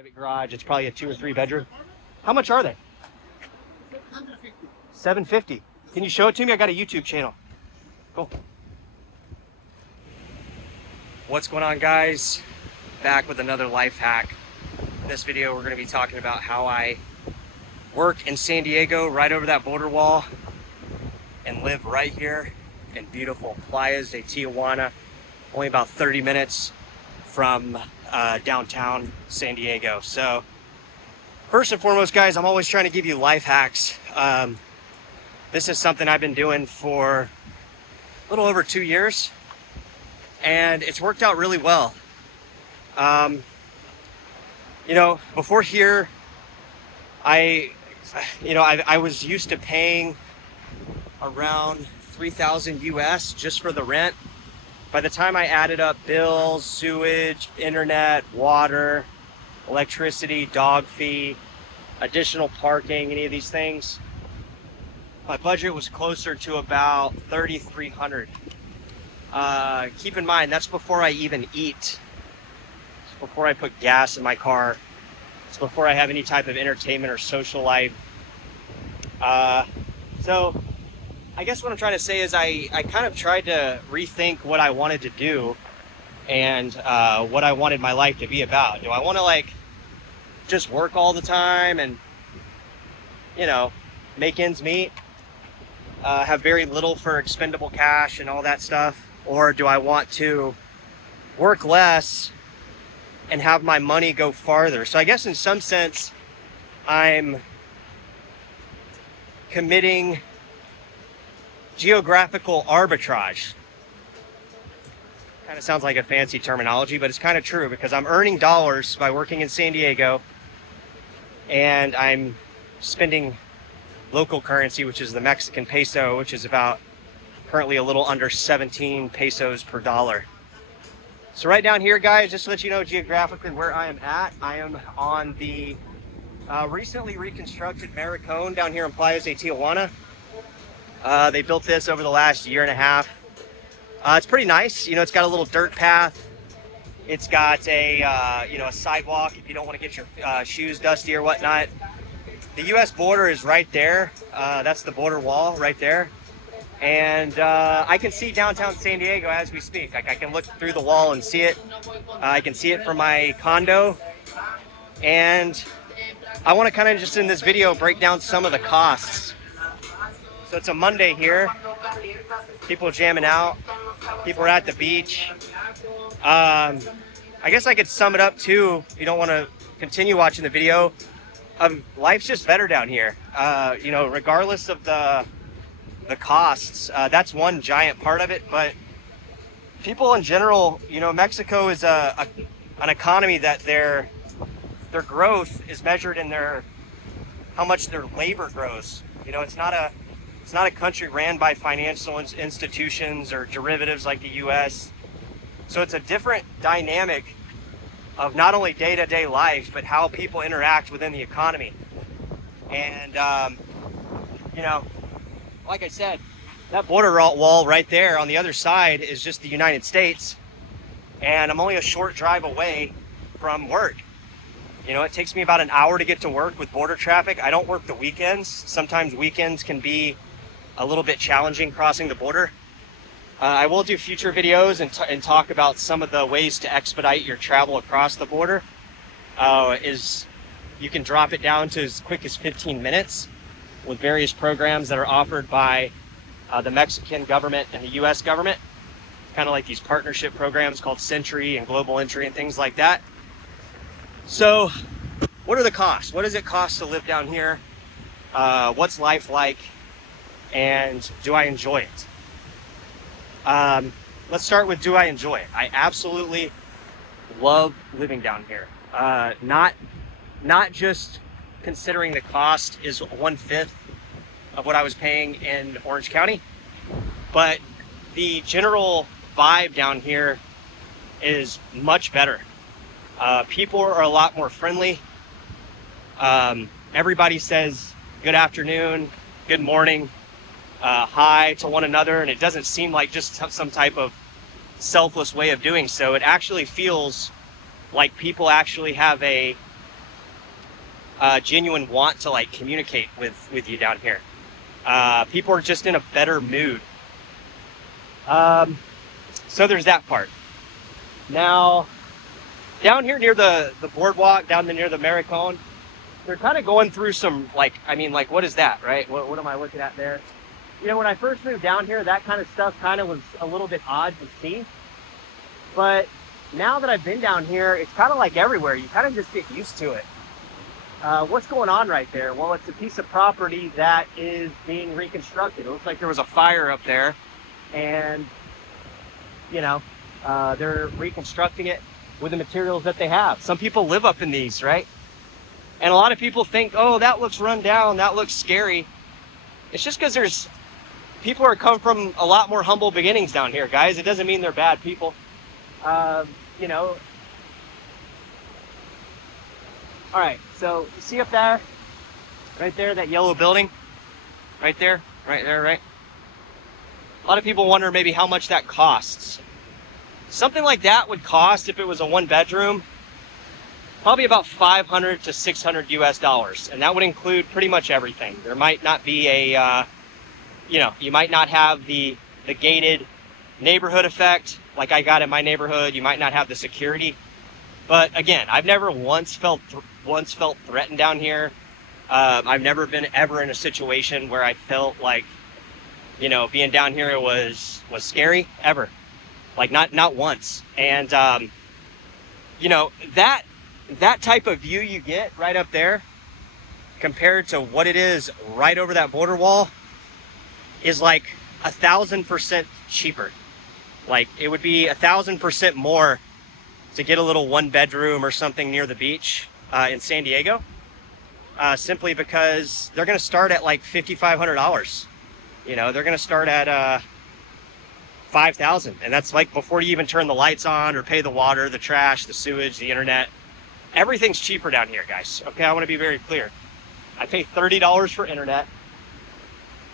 private garage. It's probably a 2 or 3 bedroom. How much are they? 750. Can you show it to me? I got a YouTube channel. Cool. What's going on, guys? Back with another life hack. In this video, we're going to be talking about how I work in San Diego, right over that border wall, and live right here in beautiful Playas de Tijuana, only about 30 minutes from downtown San Diego. So first and foremost, guys, I'm always trying to give you life hacks. This is something I've been doing for a little over 2 years, and it's worked out really well. Before here, I was used to paying around $3,000 US just for the rent. By the time I added up bills, sewage, internet, water, electricity, dog fee, additional parking, any of these things, my budget was closer to about $3,300. Keep in mind, that's before I even eat. It's before I put gas in my car. It's before I have any type of entertainment or social life. So I guess what I'm trying to say is I kind of tried to rethink what I wanted to do and what I wanted my life to be about. Do I want to just work all the time and, make ends meet, have very little for expendable cash and all that stuff? Or do I want to work less and have my money go farther? So I guess in some sense, I'm committing geographical arbitrage. Kind of sounds like a fancy terminology, but it's kind of true, because I'm earning dollars by working in San Diego, and I'm spending local currency, which is the Mexican peso, which is about currently a little under 17 pesos per dollar. So right down here, guys, just to let you know geographically where I am at, I am on the recently reconstructed Maricon down here in Playas de Tijuana. They built this over the last year and a half. It's pretty nice. It's got a little dirt path. It's got a sidewalk if you don't want to get your shoes dusty or whatnot. The U.S. border is right there. That's the border wall right there. And I can see downtown San Diego as we speak. I can look through the wall and see it. I can see it from my condo. And I want to kind of just in this video break down some of the costs. So it's a Monday here. People are jamming out. People are at the beach. I guess I could sum it up too. If you don't want to continue watching the video, life's just better down here. Regardless of the costs. That's one giant part of it. But people in general, Mexico is an economy that their growth is measured in how much their labor grows. It's not a country ran by financial institutions or derivatives like the U.S. So it's a different dynamic of not only day-to-day life, but how people interact within the economy. And, like I said, that border wall right there on the other side is just the United States. And I'm only a short drive away from work. It takes me about an hour to get to work with border traffic. I don't work the weekends. Sometimes weekends can be a little bit challenging crossing the border. I will do future videos and talk about some of the ways to expedite your travel across the border. You can drop it down to as quick as 15 minutes with various programs that are offered by the Mexican government and the U.S. government. Kind of like these partnership programs called Sentri and Global Entry and things like that. So what are the costs? What does it cost to live down here? What's life like? And do I enjoy it? Let's start with, do I enjoy it? I absolutely love living down here. Not just considering the cost is 1/5 of what I was paying in Orange County, but the general vibe down here is much better. People are a lot more friendly. Everybody says good afternoon, good morning, hi to one another, and it doesn't seem like just some type of selfless way of doing so. It actually feels like people actually have a genuine want to like communicate with you down here. People are just in a better mood. So there's that part. Now, down here near the boardwalk, down near the Maricon, they're kind of going through some, like, I mean, like, what is that, right? What am I looking at there? You know, when I first moved down here, that kind of stuff kind of was a little bit odd to see. But now that I've been down here, it's kind of like everywhere. You kind of just get used to it. What's going on right there? Well, it's a piece of property that is being reconstructed. It looks like there was a fire up there, and, you know, they're reconstructing it with the materials that they have. Some people live up in these, right? And a lot of people think, oh, that looks run down, that looks scary. It's just because there's people who come from a lot more humble beginnings down here, guys. It doesn't mean they're bad people. You know. All right, so you see up there, right there, that yellow building? Right there, right? A lot of people wonder maybe how much that costs. Something like that would cost, if it was a one bedroom, probably about $500 to $600 US, and that would include pretty much everything. There might not be a, you know, you might not have the gated neighborhood effect like I got in my neighborhood. You might not have the security, but again, I've never once felt threatened down here. I've never been ever in a situation where I felt like, you know, being down here was scary ever, like not once. And you know, that type of view you get right up there compared to what it is right over that border wall is like 1,000% cheaper. Like, it would be 1,000% more to get a little one bedroom or something near the beach in San Diego, simply because they're going to start at like $5,500. You know, they're going to start at $5,000, and that's like before you even turn the lights on or pay the water, the trash, the sewage, the internet. Everything's cheaper down here, guys. Okay, I want to be very clear. I pay $30 for internet.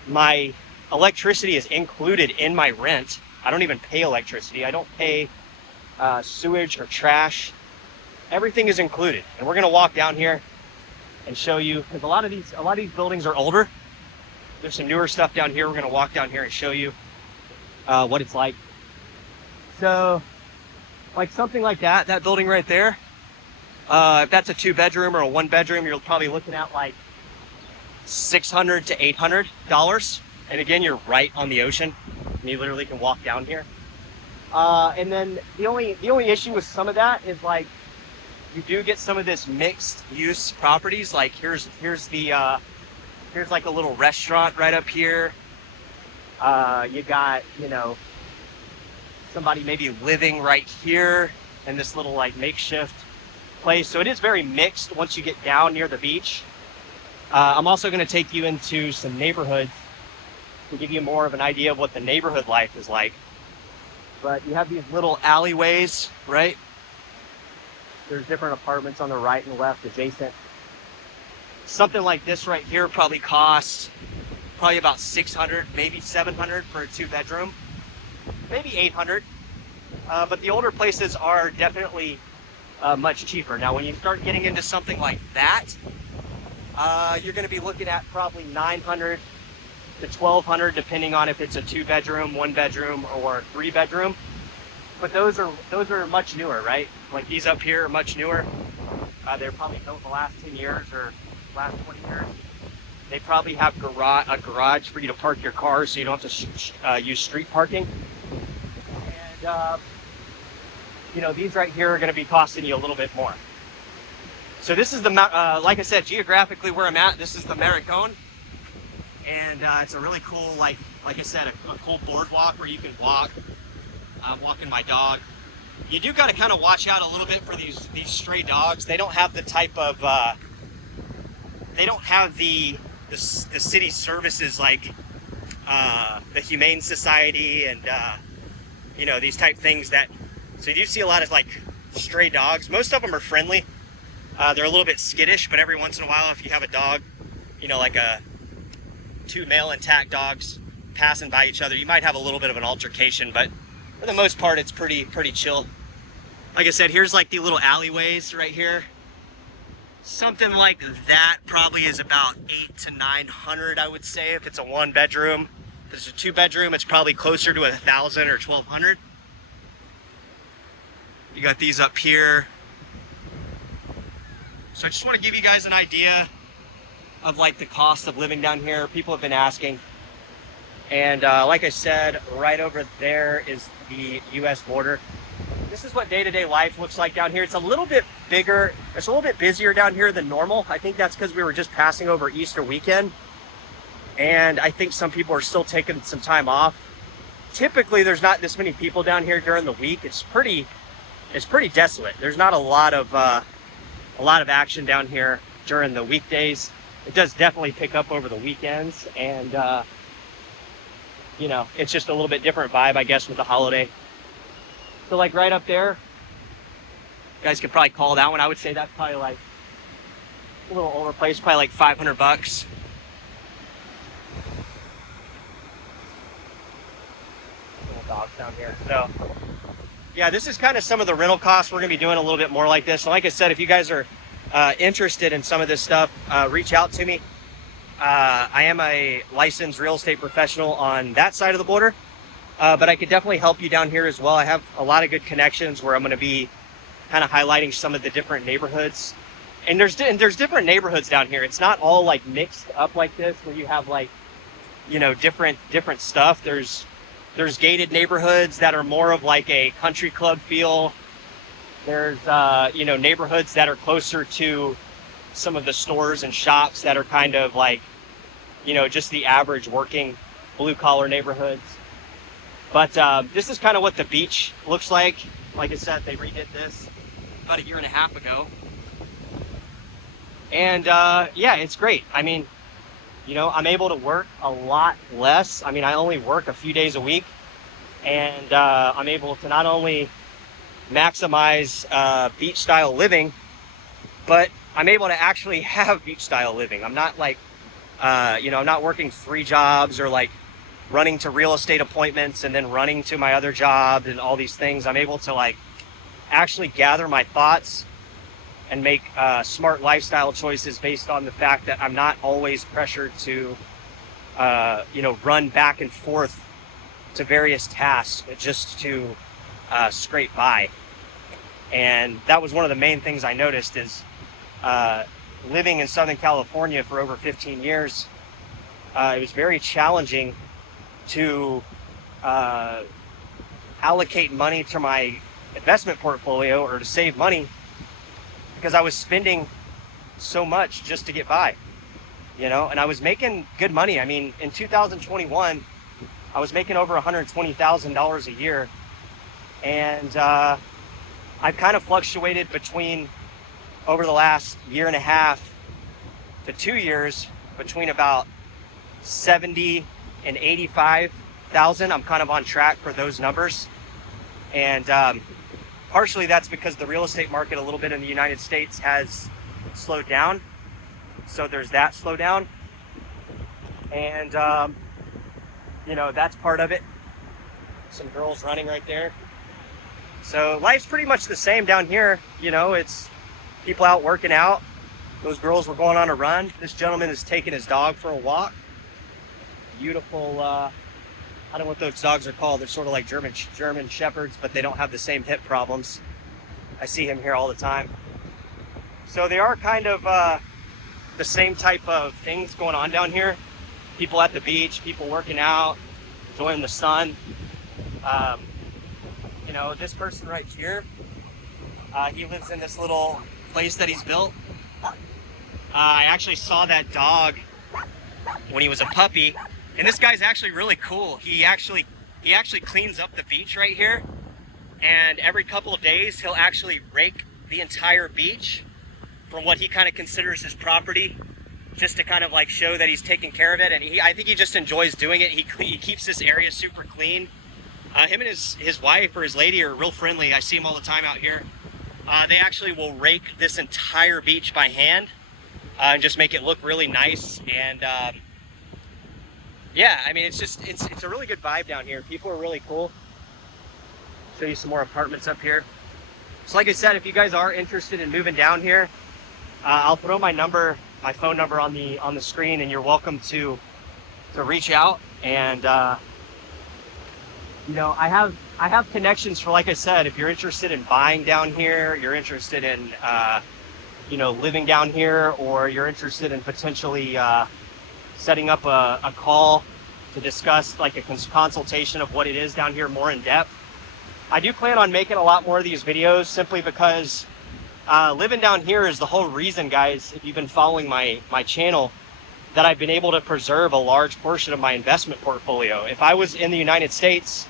My electricity is included in my rent. I don't even pay electricity. I don't pay sewage or trash. Everything is included. And we're gonna walk down here and show you, because a lot of these buildings are older. There's some newer stuff down here. We're gonna walk down here and show you what it's like. So, like something like that building right there, if that's a 2-bedroom or a 1-bedroom, you're probably looking at like $600 to $800. And again, you're right on the ocean. And you literally can walk down here. And then the only issue with some of that is, like, you do get some of this mixed use properties. Like here's like a little restaurant right up here. You got, you know, somebody maybe living right here in this little like makeshift place. So it is very mixed once you get down near the beach. I'm also going to take you into some neighborhoods to give you more of an idea of what the neighborhood life is like. But you have these little alleyways, right? There's different apartments on the right and left adjacent. Something like this right here probably costs about $600, maybe $700 for a 2-bedroom, maybe $800. But the older places are definitely much cheaper. Now, when you start getting into something like that, you're going to be looking at probably $900 to $1,200, depending on if it's a 2-bedroom, 1-bedroom, or 3-bedroom. But those are much newer, right? Like these up here are much newer. They're probably built in the last 10 years or last 20 years. They probably have a garage for you to park your car, so you don't have to use street parking. And you know, these right here are going to be costing you a little bit more. So this is the like I said, geographically where I'm at. This is the Maricon. And it's a really cool, like I said, a cool boardwalk where you can walk. I'm walking my dog. You do got to kind of watch out a little bit for these stray dogs. They don't have the type of, they don't have the city services like the Humane Society and you know, these type things that. So you do see a lot of like stray dogs. Most of them are friendly. They're a little bit skittish, but every once in a while, if you have a dog, you know, like 2 male intact dogs passing by each other, you might have a little bit of an altercation, but for the most part, it's pretty chill. Like I said, here's like the little alleyways right here. Something like that probably is about 800 to 900, I would say, if it's a 1-bedroom. If it's a 2-bedroom, it's probably closer to 1,000 or 1,200. You got these up here. So I just want to give you guys an idea of like the cost of living down here. People have been asking. And like I said, right over there is the US border. This is what day-to-day life looks like down here. It's a little bit bigger. It's a little bit busier down here than normal. I think that's because we were just passing over Easter weekend. And I think some people are still taking some time off. Typically, there's not this many people down here during the week. It's pretty desolate. There's not a lot of action down here during the weekdays. It does definitely pick up over the weekends, and you know, it's just a little bit different vibe, I guess, with the holiday. So like right up there, you guys could probably call that one. I would say that's probably like a little overpriced, probably like $500. Little dogs down here. So yeah, this is kind of some of the rental costs. We're gonna be doing a little bit more like this. And like I said, if you guys are interested in some of this stuff, reach out to me. I am a licensed real estate professional on that side of the border, but I could definitely help you down here as well. I have a lot of good connections where I'm going to be kind of highlighting some of the different neighborhoods. And there's different neighborhoods down here. It's not all like mixed up like this where you have like, you know, different stuff. There's gated neighborhoods that are more of like a country club feel. There's you know, neighborhoods that are closer to some of the stores and shops that are kind of like, you know, just the average working blue collar neighborhoods. But this is kind of what the beach looks like. Like I said, they redid this about 1.5 years ago. And yeah, it's great. I mean, you know, I'm able to work a lot less. I mean, I only work a few days a week, and I'm able to not only maximize beach style living, but I'm able to actually have beach style living. I'm not like, you know, I'm not working 3 jobs or like running to real estate appointments and then running to my other job and all these things. I'm able to like actually gather my thoughts and make smart lifestyle choices based on the fact that I'm not always pressured to, you know, run back and forth to various tasks just to scrape by. And that was one of the main things I noticed is living in Southern California for over 15 years, it was very challenging to allocate money to my investment portfolio or to save money because I was spending so much just to get by, you know, and I was making good money. I mean, in 2021, I was making over $120,000 a year, and I've kind of fluctuated between, over the last 1.5 to 2 years, between about 70 and 85,000. I'm kind of on track for those numbers. And partially that's because the real estate market a little bit in the United States has slowed down. So there's that slowdown. And, you know, that's part of it. Some girls running right there. So life's pretty much the same down here. You know, it's people out working out. Those girls were going on a run. This gentleman is taking his dog for a walk. Beautiful, I don't know what those dogs are called. They're sort of like German shepherds, but they don't have the same hip problems. I see him here all the time. So they are kind of the same type of things going on down here. People at the beach, people working out, enjoying the sun. You know, this person right here, he lives in this little place that he's built. I actually saw that dog when he was a puppy, and this guy's actually really cool. He actually cleans up the beach right here, and every couple of days he'll actually rake the entire beach from what he kind of considers his property, just to kind of like show that he's taking care of it. And I think he just enjoys doing it. He keeps this area super clean. Him and his wife or his lady are real friendly. I see him all the time out here. They actually will rake this entire beach by hand and just make it look really nice. And yeah, I mean, it's a really good vibe down here. People are really cool. Show you some more apartments up here. So like I said, if you guys are interested in moving down here, I'll throw my phone number on the screen, and you're welcome to reach out. And I have connections for, like I said, if you're interested in buying down here, you're interested in living down here, or you're interested in potentially setting up a call to discuss like a consultation of what it is down here more in depth. I do plan on making a lot more of these videos, simply because living down here is the whole reason, guys, if you've been following my channel, that I've been able to preserve a large portion of my investment portfolio. If I was in the United States,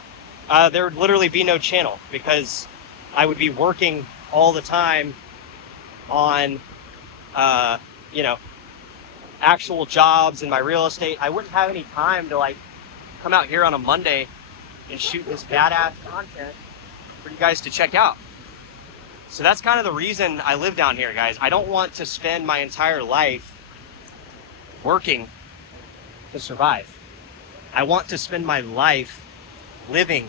there would literally be no channel, because I would be working all the time on actual jobs in my real estate. I wouldn't have any time to like come out here on a Monday and shoot this badass content for you guys to check out. So that's kind of the reason I live down here, guys. I don't want to spend my entire life working to survive. I want to spend my life living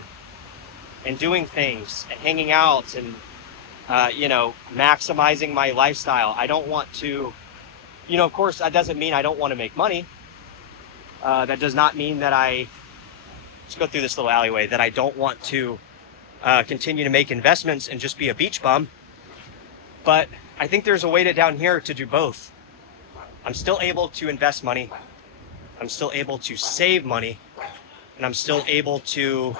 and doing things and hanging out and maximizing my lifestyle. I don't want to, of course, that doesn't mean I don't want to make money. That does not mean that let's go through this little alleyway, that I don't want to continue to make investments and just be a beach bum. But I think there's a way down here to do both. I'm still able to invest money. I'm still able to save money. And I'm still able to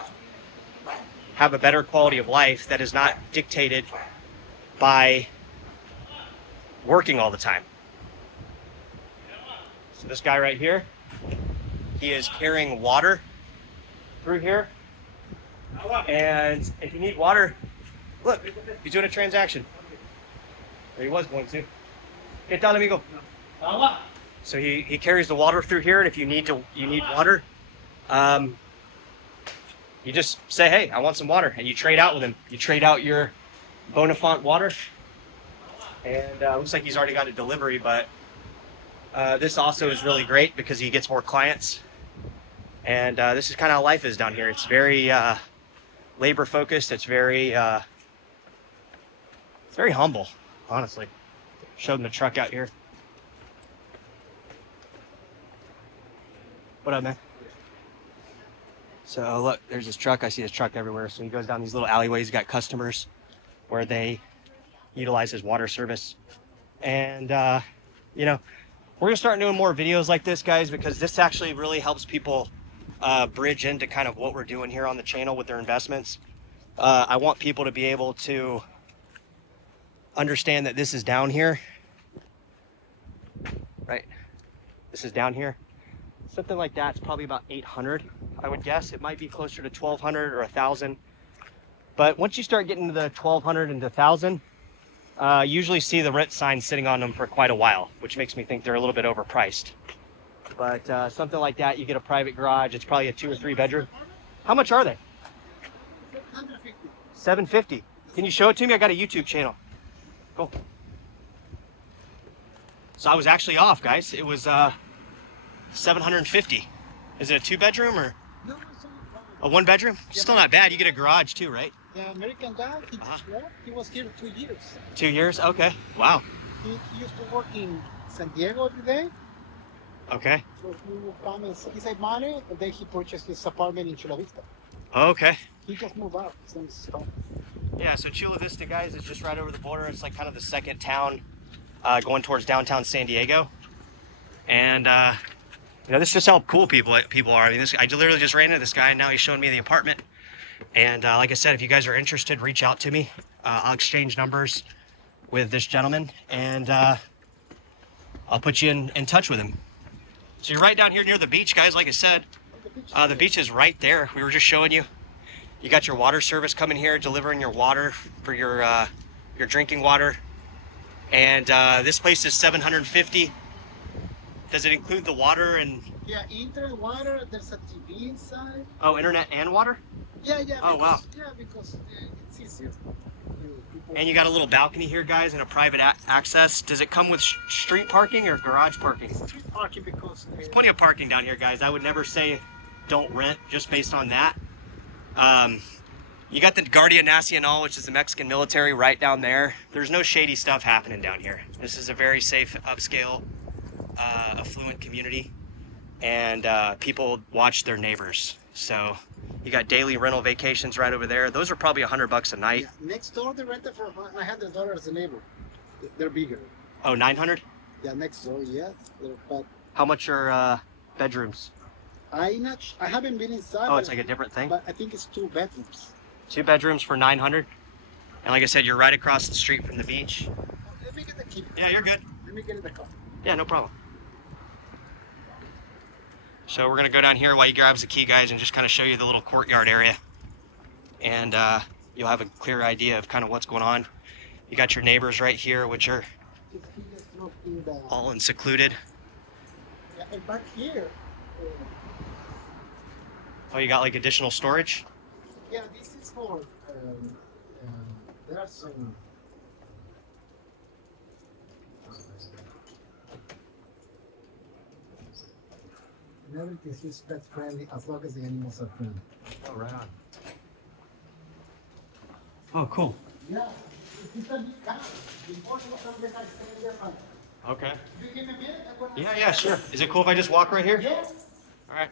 have a better quality of life that is not dictated by working all the time. So this guy right here, he is carrying water through here. And if you need water, look, he's doing a transaction. Or he was going to. ¿Qué tal, amigo? So he carries the water through here, and if you need water, you just say, hey, I want some water, and you trade out with him. You trade out your Bonafont water, and looks like he's already got a delivery, but this also is really great because he gets more clients. And this is kind of how life is down here. It's very labor focused. It's very humble, honestly. Showed him the truck out here. What up, man? So look, there's this truck. I see this truck everywhere. So he goes down these little alleyways. He's got customers where they utilize his water service. And we're gonna start doing more videos like this, guys, because this actually really helps people bridge into kind of what we're doing here on the channel with their investments. I want people to be able to understand that this is down here, right? This is down here. Something like that's probably about 800, I would guess. It might be closer to 1,200 or 1,000. But once you start getting to the 1,200 and 1,000, usually see the rent sign sitting on them for quite a while, which makes me think they're a little bit overpriced. But something like that, you get a private garage. It's probably a 2 or 3 bedroom. How much are they? $750. Can you show it to me? I got a YouTube channel. Cool. So I was actually off, guys. It was $750. Is it a 2 bedroom or a 1 bedroom? Still not bad. You get a garage too, right? The American guy, he was here 2 years. 2 years? Okay. Wow. He used to work in San Diego every day. Okay. So he would come and he saved money, and then he purchased his apartment in Chula Vista. Okay. He just moved out since stuff. Yeah, so Chula Vista, guys, is just right over the border. It's like kind of the second town going towards downtown San Diego. And this is just how cool people are. I mean, I literally just ran into this guy, and now he's showing me the apartment. And like I said, if you guys are interested, reach out to me. I'll exchange numbers with this gentleman, and I'll put you in touch with him. So you're right down here near the beach, guys. Like I said, the beach is right there. We were just showing you. You got your water service coming here, delivering your water for your drinking water. And this place is $750. Does it include the water and? Yeah, internet, water. There's a TV inside. Oh, internet and water? Yeah. Oh, wow. Yeah, because it's easier. And you got a little balcony here, guys, and a private access. Does it come with street parking or garage parking? Street parking, because there's plenty of parking down here, guys. I would never say don't rent just based on that. You got the Guardia Nacional, which is the Mexican military, right down there. There's no shady stuff happening down here. This is a very safe, upscale, affluent community, and people watch their neighbors. So you got daily rental vacations right over there. Those are probably $100 a night. Yeah. Next door, they rented for $900 a neighbor. They're bigger. Oh, 900? Yeah, next door, yes. But How much are bedrooms? I haven't been inside. Oh, it's like a different thing? But I think it's 2 bedrooms. 2 bedrooms for 900. And like I said, you're right across the street from the beach. Let me get the key. Yeah, you're good. Let me get in the car. Yeah, no problem. So we're gonna go down here while he grabs the key, guys, and just kind of show you the little courtyard area. And you'll have a clear idea of kind of what's going on. You got your neighbors right here, which are all in secluded. Yeah, and back here. Oh, you got like additional storage? Yeah, this is for. There are some. And everything is pet friendly as long as the animals are friendly. Oh, right on. Oh, cool. Yeah, it's a big car. Before you come back, I stay there, man. Okay. You give me a minute? Yeah, sure. Is it cool if I just walk right here? Yes. All right.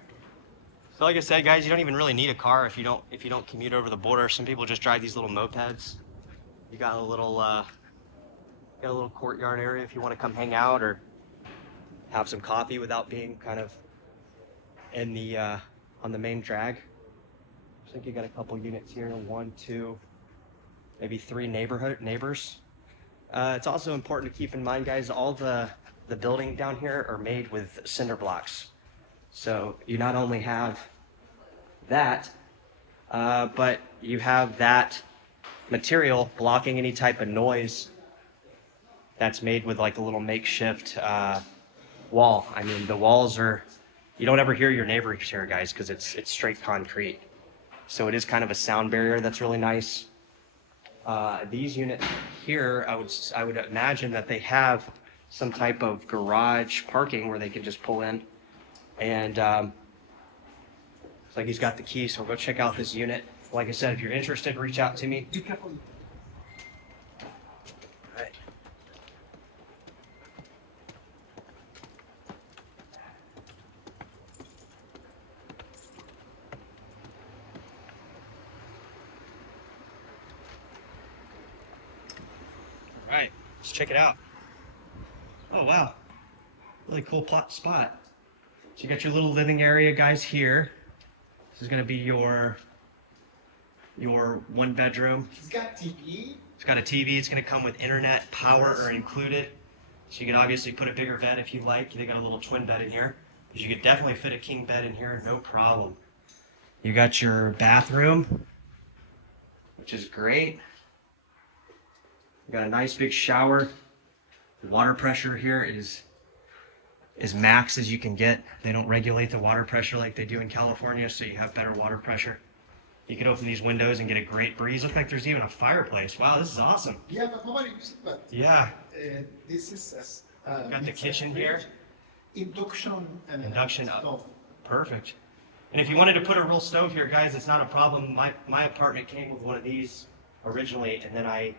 So like I said, guys, you don't even really need a car if you don't commute over the border. Some people just drive these little mopeds. You got a little courtyard area if you want to come hang out or have some coffee without being kind of in the on the main drag. I think you got a couple units here. 1, 2, maybe 3 neighbors. It's also important to keep in mind, guys, all the building down here are made with cinder blocks. So you not only have that, but you have that material blocking any type of noise that's made with like a little makeshift wall. I mean, the walls are, you don't ever hear your neighbors here, guys, because it's straight concrete. So it is kind of a sound barrier that's really nice. These units here, I would imagine that they have some type of garage parking where they can just pull in. And it's like he's got the key, so we'll go check out this unit. Like I said, if you're interested, reach out to me. Be careful. All right. All right, let's check it out. Oh, wow. Really cool spot. So you got your little living area, guys, here. This is going to be your 1 bedroom. He's got TV. It's got a TV. It's going to come with internet, power are included. So you can obviously put a bigger bed if you like. They got a little twin bed in here. Because you could definitely fit a king bed in here, no problem. You got your bathroom, which is great. You got a nice big shower. The water pressure here is as max as you can get. They don't regulate the water pressure like they do in California, so you have better water pressure. You could open these windows and get a great breeze. Look like there's even a fireplace. Wow, this is awesome. Yeah, but nobody uses it. But Yeah. this is Got the kitchen here. Induction and Induction stove. Perfect. And if you wanted to put a real stove here, guys, it's not a problem. My apartment came with one of these originally, and then I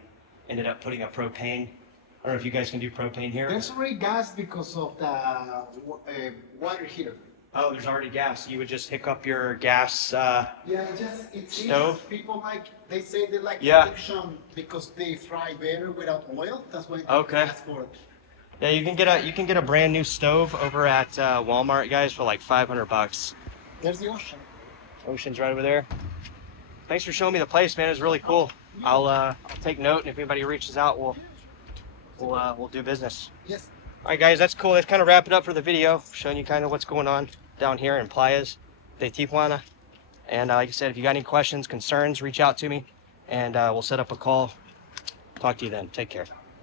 ended up putting a propane. I don't know if you guys can do propane here. There's already gas because of the water heater. Oh, there's already gas. You would just hook up your gas. Yeah, it's Stove? people they say they like Yeah. induction because they fry better without oil. That's why they Okay. gas for it. Yeah, you can get a brand new stove over at Walmart, guys, for like $500. There's the ocean. Ocean's right over there. Thanks for showing me the place, man. It's really cool. I'll take note, and if anybody reaches out, we'll do business. Yes. All right, guys, that's cool. Let's kind of wrap it up for the video, showing you kind of what's going on down here in Playas de Tijuana. And like I said, if you got any questions, concerns, reach out to me, and we'll set up a call. Talk to you then. Take care.